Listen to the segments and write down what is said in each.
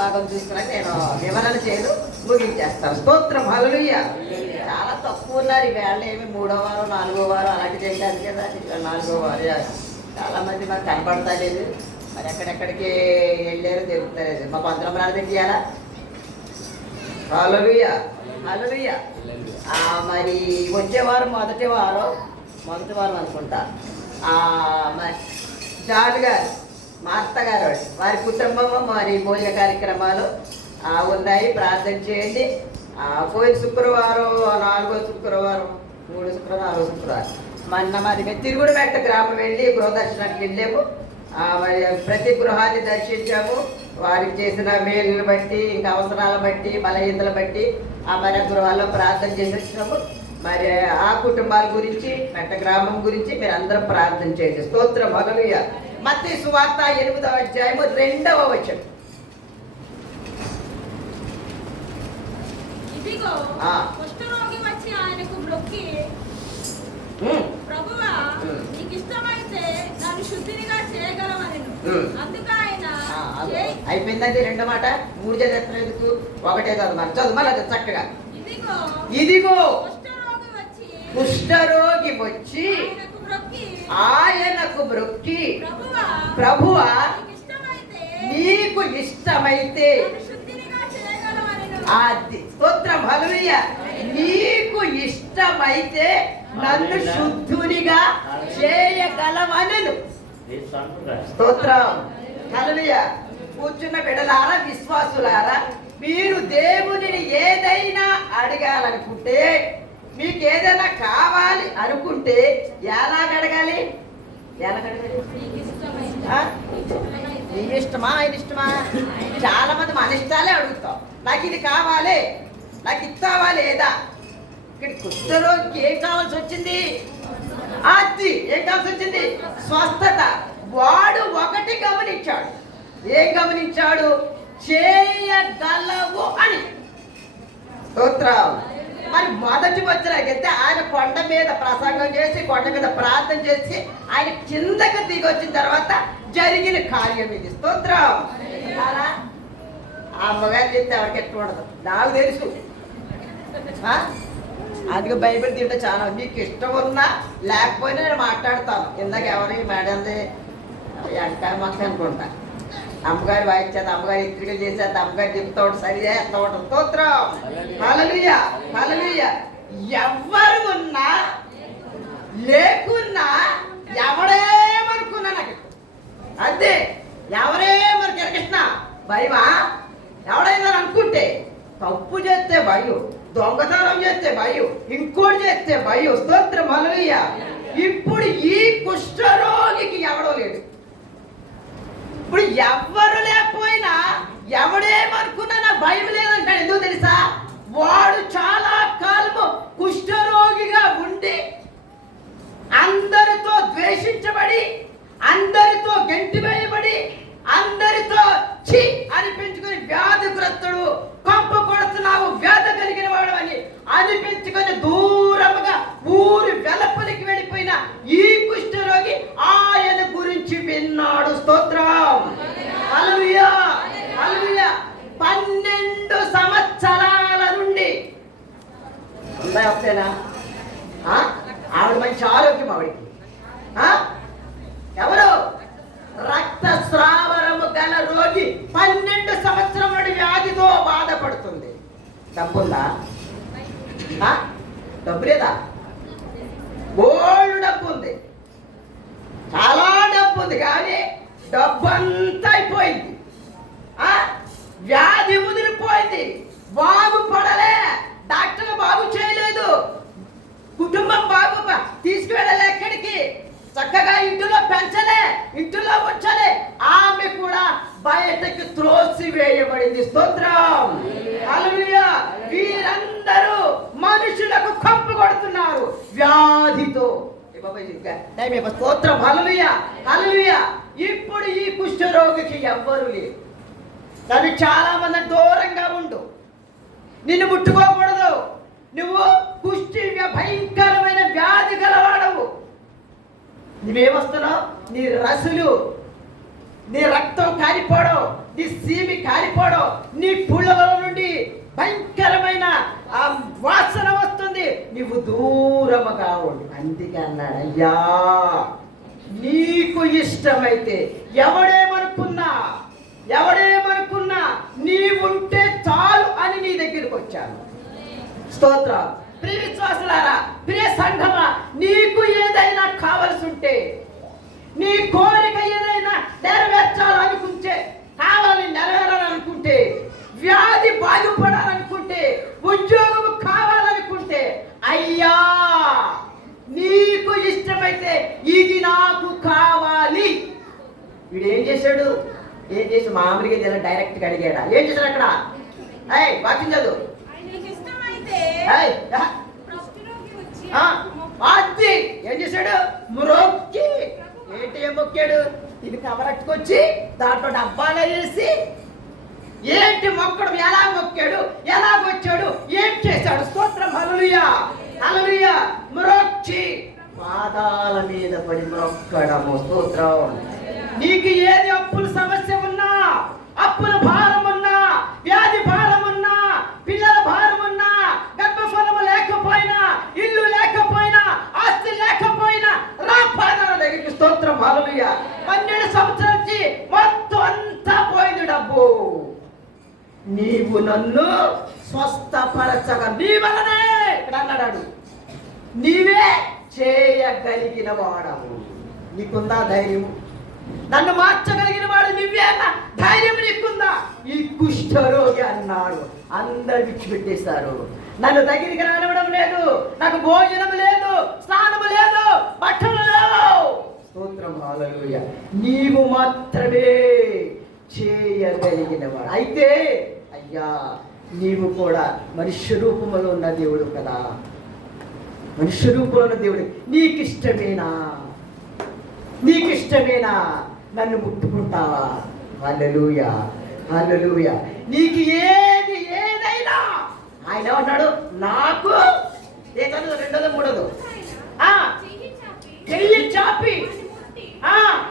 భాగం చూసుకున్నాక నేను వివరణ చేయదు ముగించేస్తాను. స్తోత్రం హలుయ్య చాలా తక్కువ ఉన్నారు ఈ వేళ ఏమి మూడో వారం నాలుగో వారం అలాంటి చేశారు కదా ఇట్లా నాలుగో వారం. చాలా మంది మాకు కనపడతలేదు. మరి ఎక్కడెక్కడికి వెళ్ళారో తెలుపుతలేదు మా కొంతరం ప్రార్థన చేయాలా? హలుయ్య హలుయ్య మరి వచ్చే వారం మొదటి వారం మొదటి వారం అనుకుంటా. మరి జాన్ గారు. మా అత్తగారు వారి కుటుంబము మరి భోజన కార్యక్రమాలు ఆ, ఉన్నాయి. ప్రార్థన చేయండి. పోయిన శుక్రవారం నాలుగో శుక్రవారం మూడు శుక్రవారం నాలుగో శుక్రవారం. మొన్న మరి మేము తిరుగుడుమెట్ట గ్రామం వెళ్ళి గృహదర్శనానికి వెళ్ళాము. మరి ప్రతి గృహాన్ని దర్శించాము. వారికి చేసిన మేలును బట్టి ఇంకా అవసరాలను బట్టి బలహీనతలు బట్టి ఆ మరి గృహాల్లో ప్రార్థన చేసి మరి ఆ కుటుంబాల గురించి మెట్ట గ్రామం గురించి మీరు అందరూ ప్రార్థన చేయండి. స్తోత్రం. మగలుయ మత్తి సువార్త ఎనిమిదవ అధ్యాయము రెండవ వచనం. ఇదిగో. కుష్ఠరోగి వచ్చి ఆయనకు మొక్కి ఉమ్, ప్రభువా ఉమ్. నీకు ఇష్టమైతే నన్ను శుద్ధినిగా. అందుకు ఆయన అయిపోయిందండి రెండో మాట? మూడు చదివేస్తున్న ఎందుకు? ఒకటే చదవాలి చదువు అది చక్కగా. ఇదిగో ఇదిగో కుష్ఠరోగి వచ్చి ఆయనకు మ్రొక్కి ప్రభువా ప్రభువా నీకు ఇష్టమైతే నీకు ఇష్టమైతే నన్ను శుద్ధినిగా చేయగలవనెను స్తోత్రం హలుయ నీకు ఇష్టమైతే నన్ను శుద్ధునిగా చేయగలవనను స్తోత్రం హలుయ కూర్చున్న బిడలారా విశ్వాసులారా మీరు దేవునిని ఏదైనా అడగాలనుకుంటే మీకు ఏదైనా కావాలి అనుకుంటే ఎలాగ అడగాలి నీ ఇష్టమా ఆయన ఇష్టమా చాలా మంది మన ఇష్టాలే అడుగుతాం. నాకు ఇది కావాలి. నాకు ఇస్తావా లేదా? ఇక్కడ కుష్ఠరోగికి ఏం కావాల్సి వచ్చింది? అది ఏం కావాల్సి వచ్చింది? స్వస్థత. వాడు ఒకటి గమనించాడు. ఏం గమనించాడు? చేయగలవు అని. స్తోత్రం. మరి మొదటి వచ్చినాకైతే ఆయన కొండ మీద ప్రసంగం చేసి కొండ మీద ప్రార్థన చేసి ఆయన కిందకి దిగి వచ్చిన తర్వాత జరిగిన కార్యం ఇది. స్తోత్రం. ఆ అమ్మగారు చెప్తే ఎవరికి ఎట్లా ఉండదు? నాకు తెలుసు. ఆ? అందుకే బైబిల్ తింటే చాలా మీకు ఇష్టం ఉన్నా లేకపోయినా నేను మాట్లాడతాను. ఇందాక ఎవరి మేడంది అంటే మొక్క అనుకుంటా. అమ్మగారు వాయించేది అమ్మగారు ఇత్రికలు చేసేది అమ్మగారు చెప్తా ఉంటాడు సరి చేస్తా ఉంటాడు స్తోత్రం. హల్లెలూయ. హల్లెలూయ ఎవ్వరు ఉన్నా లేకున్నా ఎవడేమనుకున్నా నాకు. అంతే. ఎవరేమనుకు కృష్ణ భయమా? ఎవడైనా అనుకుంటే తప్పు చేస్తే భయం దొంగతనం చేస్తే భయం ఇంకోటి చేస్తే భయం. స్తోత్రం హల్లెలూయ. ఇప్పుడు ఈ కుష్ఠరోగికి ఎవడో లేడు. ఎవ్వరు లేకపోయినా ఎవడేమనుకున్నా నాకు భయం లేదంటాడు. ఎందుకు తెలుసా? వాడు చాలా కాలము కుష్ఠరోగిగా ఉండి అందరితో ద్వేషించబడి అందరితో గెంటి వేయబడి అందరితో చి అనిపించుకుని వ్యాధిగ్రస్తుడు కంప కొడుతున్నావు వ్యాధి కలిగిన వాడు అని అనిపించుకొని దూరముగా ఊరి వెలపలికి వెళ్ళిపోయిన ఈ కదా? ఆవిడ మంచి ఆరోగ్యం ఆవిడికి. ఆ? ఎవరు? రక్తస్రావరము గల రోగి పన్నెండు సంవత్సరముల వ్యాధితో బాధపడుతుంది. డబ్బుందా? ఆ? డబ్బు లేదా? బోల్డ్ డబ్బు ఉంది చాలా డబ్బు ఉంది కానీ డబ్బు అంతా అయిపోయింది. ఆ? వ్యాధి ముదిరిపోయింది. బాగుపడలే డాక్టర్లు బాగు చేయలేదు. కుటుంబం బాగు తీసుకువెళ్ళలే ఎక్కడికి? చక్కగా ఇంటిలో పెంచలే ఇంటిలో ఉంచలే. ఆమె కూడా బయటకు త్రోసి వేయబడింది. స్తోత్రం. వీరందరూ మనుషులకు కంపు కొడుతున్నారు. వ్యాధితో. స్తోత్రం. హల్లెలూయా. హల్లెలూయా. ఇప్పుడు ఈ కుష్ఠరోగికి ఎవ్వరు లేరు. అది చాలా మంది దూరంగా ఉండు. నిన్ను ముట్టుకోకూడదు నువ్వు కుష్టి వ్య- భయంకరమైన వ్యాధి గలవాడవు నువ్వేమొస్తున్నావు నీ రసులు నీ రక్తం కారిపోవడం నీ సీమి కాలిపోవడం నీ పుళ్ళలో నుండి భయంకరమైన ఆ వాసన వస్తుంది. నువ్వు దూరముగా ఉండు. అందుకే అన్నాడు అయ్యా నీకు ఇష్టమైతే ఎవడేమనుకున్నా ఎవడేమనుకున్నా నీవుంటే చాలు అని నీ దగ్గరికి వచ్చాను. స్తోత్రం. ప్రియ విశ్వాసులారా ప్రియ సంఘమా నీకు ఏదైనా కావలసి ఉంటే నీ కోరిక ఏదైనా నెరవేర్చాలనుకుంటే కావాలి నెరవేరాలనుకుంటే వ్యాధి బాగుపడాలనుకుంటే ఉద్యోగం కావాలనుకుంటే అయ్యా నీకు ఇష్టమైతే ఇది నాకు కావాలి. వీడు ఏం చేశాడు? ఏం చేసి మామూలుగా ఇలా డైరెక్ట్గా అడిగాడా? ఏం చేశాడు అక్కడ? ఏయ్ వాక్యం చదువు. అది ఏం చేశాడు? మ్రొక్కి. ఏంటి ఏం మొక్కాడు. ఇది కవరట్టుకొచ్చి దాంట్లో డబ్బాలు వేసి ఏంటి మొక్కడు? ఎలా మొక్కాడు? ఎలా వచ్చాడు? ఏం చేశాడు? స్తోత్రం. హల్లెలూయా. హల్లెలూయా. మరొచ్చి పాదాల మీద పడి మొక్కడము స్తోత్రం. నీకు ఏది అప్పుల సమస్య ఉన్నా అప్పుల భారం ఉన్నా వ్యాధి భారం ఉన్నా పిల్లల భారం ఉన్నా గర్భఫలము లేకపోయినా ఇల్లు లేకపోయినా ఆస్తి లేకపోయినా రా పాదాల దగ్గరికి స్తోత్రం హల్లెలూయా పన్నెండు సంవత్సరాల నుంచి మొత్తం అంతా పోయింది డబ్బు నీవు నన్ను స్వస్థపరచగా నీ వలనే. ఇక్కడ అన్నాడు నీవే చేయగలిగిన వాడవు. నీకుందా ధైర్యం నన్ను మార్చగలిగిన వాడు నువ్వే అన్న ధైర్యం నీకుందా? ఈ కుష్ఠరోగి అన్నాడు. అందరు విచ్చిపెట్టేశారు నన్ను దగ్గరికి రానివ్వడం లేదు. నాకు భోజనం లేదు స్నానం లేదు బట్టలు లేవు స్తోత్రం నీవు మాత్రమే చేయగలిగిన వాడు. అయితే అయ్యా నీవు కూడా మనుష్య రూపంలో ఉన్న దేవుడు కదా. మనుష్య రూపంలో ఉన్న దేవుడు. నీకిష్టమేనా? నీకిష్టమేనా? నన్ను ముట్టుకుంటావా? హల్లెలూయా హల్లెలూయా. నీకు ఏది ఏదైనా. ఆయన ఏమన్నాడు? నాకు. ఏ రెండోది రెండోదో మూడోదో? ఆ, చెయ్యి చాపి. ఆ,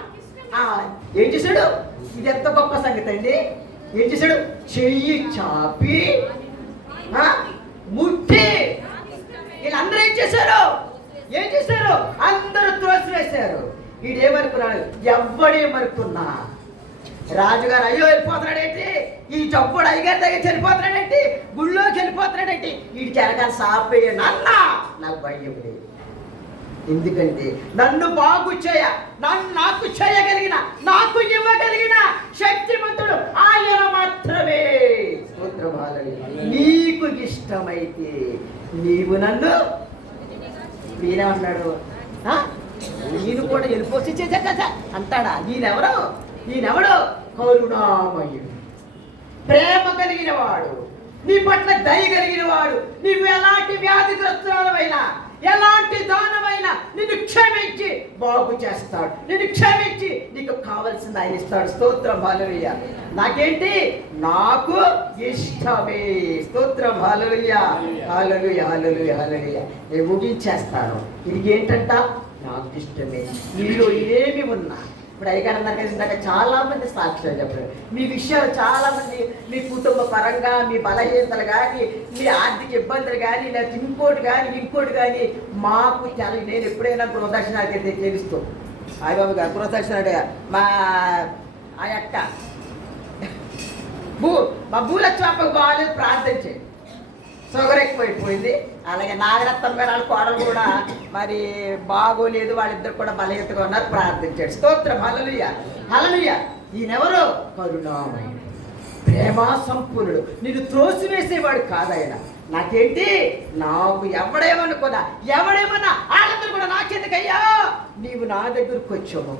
ఆ, ఏం చేశాడు? ఇది ఎంత గొప్ప సంగతి అండి? ఏం చేశాడు? చెయ్యి చాపి ముట్టి. వీళ్ళందరూ ఏం చేశారు? ఏం చేశారు? అందరూ త్రోసివేశారు. వీడేమనుకున్నాడు? ఎవ్వడేమనుకున్నా రాజుగారు అయ్యో వెళ్ళిపోతున్నాడేంటి? ఈ చప్పుడు అయ్యగారి దగ్గర చనిపోతున్నాడేంటి? గుళ్ళోకి వెళ్ళిపోతున్నాడేంటి? వీడికి ఎరగా సాపేయ నాన్న. నాకు భయం లేదు. ఎందుకంటే నన్ను బాగు చేయ నన్ను నాకు చేయగలిగిన నాకు ఇవ్వగలిగిన శక్తిమంతుడు ఆయన మాత్రమే. నీకు ఇష్టమైతే నీవు నన్ను ఈయనేమన్నాడు ఆ? ఈయన కూడా వెళ్ళిపోసి చేశాక అంటాడా? ఈయనెవరు ఈయనెవడు కరుణామయుడు. ప్రేమ కలిగిన వాడు. నీ పట్ల దయ కలిగిన వాడు. నీవు ఎలాంటి వ్యాధిగ్రస్తురాలమైనా ఎలాంటి దానమైనా నిన్ను క్షమించి బాగు చేస్తాడు. నిన్ను క్షమించి నీకు కావలసింది ఆయన ఇస్తాడు. స్తోత్రం బాలవయ్య నాకేంటి? నాకు ఇష్టమే. స్తోత్రం హల్లెలూయ. హల్లెలూయ హల్లెలూయ హల్లెలూయ. నేను ముగించేస్తాను. ఇది ఏంటంట? నాకు ఇష్టమే నీలో ఏమి ఉన్నా ఇప్పుడు అయ్యగారు అన్నారు ఇందాక చాలా మంది సాక్ష్యాలు చెప్పారు. మీ విషయాలు చాలా మంది మీ కుటుంబ పరంగా మీ బలహీనతలు కానీ మీ ఆర్థిక ఇబ్బందులు కానీ లేకపోతే ఇంకోటి కానీ ఇంకోటి కానీ మాకు చాలా నేను ఎప్పుడైనా గృహదర్శనానికి తెలుస్తూ బాబు గారు గృహదక్షిణ మా ఆ యొక్క భూ మా భూలక్ష్మప్పకు బాగాలేదు ప్రార్థించే షుగర్ ఎక్కువైపోయింది అలాగే నాగరత్నం గారు వాళ్ళ కోడలు కూడా మరి బాగోలేదు వాళ్ళిద్దరు కూడా బలహీతగా ఉన్నారు ప్రార్థించాడు. స్తోత్రం. హల్లెలూయా. హల్లెలూయా. ఈయనెవరు? కరుణామయుడు ప్రేమ సంపూర్ణుడు. నిన్ను త్రోసివేసేవాడు కాదాయన. నాకేంటి? నాకు ఎవడేమనుకున్నా ఎవడేమన్నా వాళ్ళందరూ కూడా నాకెందుకయ్యా నీవు నా దగ్గరకు వచ్చావు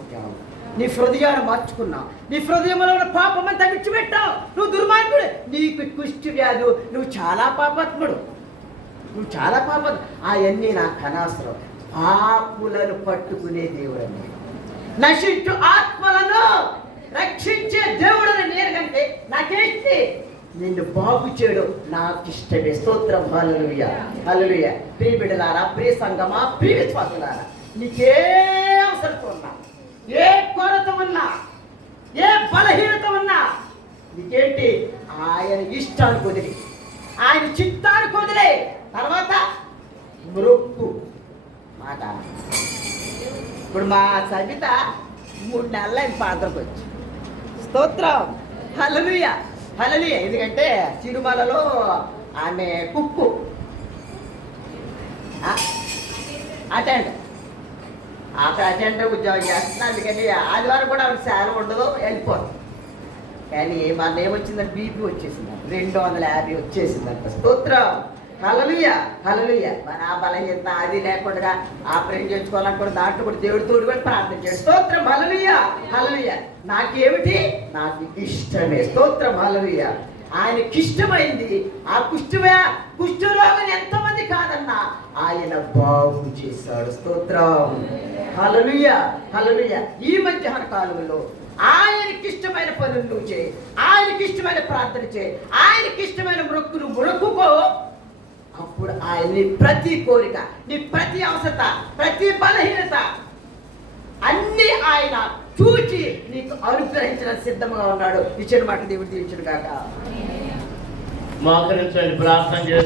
నీ హృదయాన్ని మార్చుకున్నావు నీ హృదయంలో ఉన్న పాపమని అంతా పెట్టావు నువ్వు దుర్మార్గుడు. నీకు కుష్టి వ్యాధు. నువ్వు చాలా పాపాత్ముడు. నువ్వు చాలా పాపం. అవన్నీ నాకు అనవసరం పాపులను పట్టుకునే దేవుడని. నశించు ఆత్మలను రక్షించే దేవుడని నేను కంటే నాకేంటి? నిన్ను బాగు చేయడం నాకు ఇష్టమే స్తోత్రం. హలలుయ హలలుయ ప్రియ బిడ్డలారా ప్రియ సంగమా ప్రియ విశ్వాసులారా నీకే అవసరం ఉన్నా ఏ కొరత ఉన్నా ఏ బలహీనత ఉన్నా నీకేంటి? ఆయన ఇష్టాన్ని కుదిరి ఆయన చిత్తాన్ని కుదిరే తర్వాత మృక్కు మాట. ఇప్పుడు మా సవిత మూడు నెలలు ఆయన పాత్రకు వచ్చి. స్తోత్రం. హలలుయ హలలుయ ఎందుకంటే తిరుమలలో ఆమె కుక్కు. అటెండ్. అక్కడ అటెండ్ ఉద్యోగం చేస్తున్నా అందుకని ఆదివారం కూడా ఆవిడ సెలవు ఉండదు వెళ్ళిపోతుంది కానీ మన ఏమొచ్చిందంటే బీపీ వచ్చేసింది రెండు వందల యాభై వచ్చేసిందంట. స్తోత్రం. హలలుయ హలలుయ మన ఆ బలహీనత అది లేకుండా ఆపరేషన్ కూడా దాంట్లో కూడా దేవుడి తోడు కూడా ప్రార్థన చేయండి స్తోత్రం హలలుయ హలలుయ నాకేమిటి? నాకు ఇష్టమే. స్తోత్రం హలలుయ ఆయనకి ఇష్టమైంది ఆ కుష్ఠమే కుష్ఠరోగం ఎంతమంది కాదన్నా ఆయన బాగు చేశాడు. స్తోత్రం. హలలుయ హలలుయ ఈ మధ్యాహ్న కాలంలో ఆయనకి ఇష్టమైన పనులు నువ్వు చేయి. ఆయనకి ఇష్టమైన ప్రార్థన చేయి. ఆయనకి ఇష్టమైన మృక్కును మొక్కుకో అప్పుడు ఆయన నీ ప్రతి కోరిక నీ ప్రతి అవసరత ప్రతి బలహీనత అన్ని ఆయన చూచి నీకు అనుగ్రహించిన సిద్ధంగా ఉన్నాడు. ఇచ్చిన మాట దేవుడు దీవించిన కాక మోకరించండి ప్రార్థన చేసి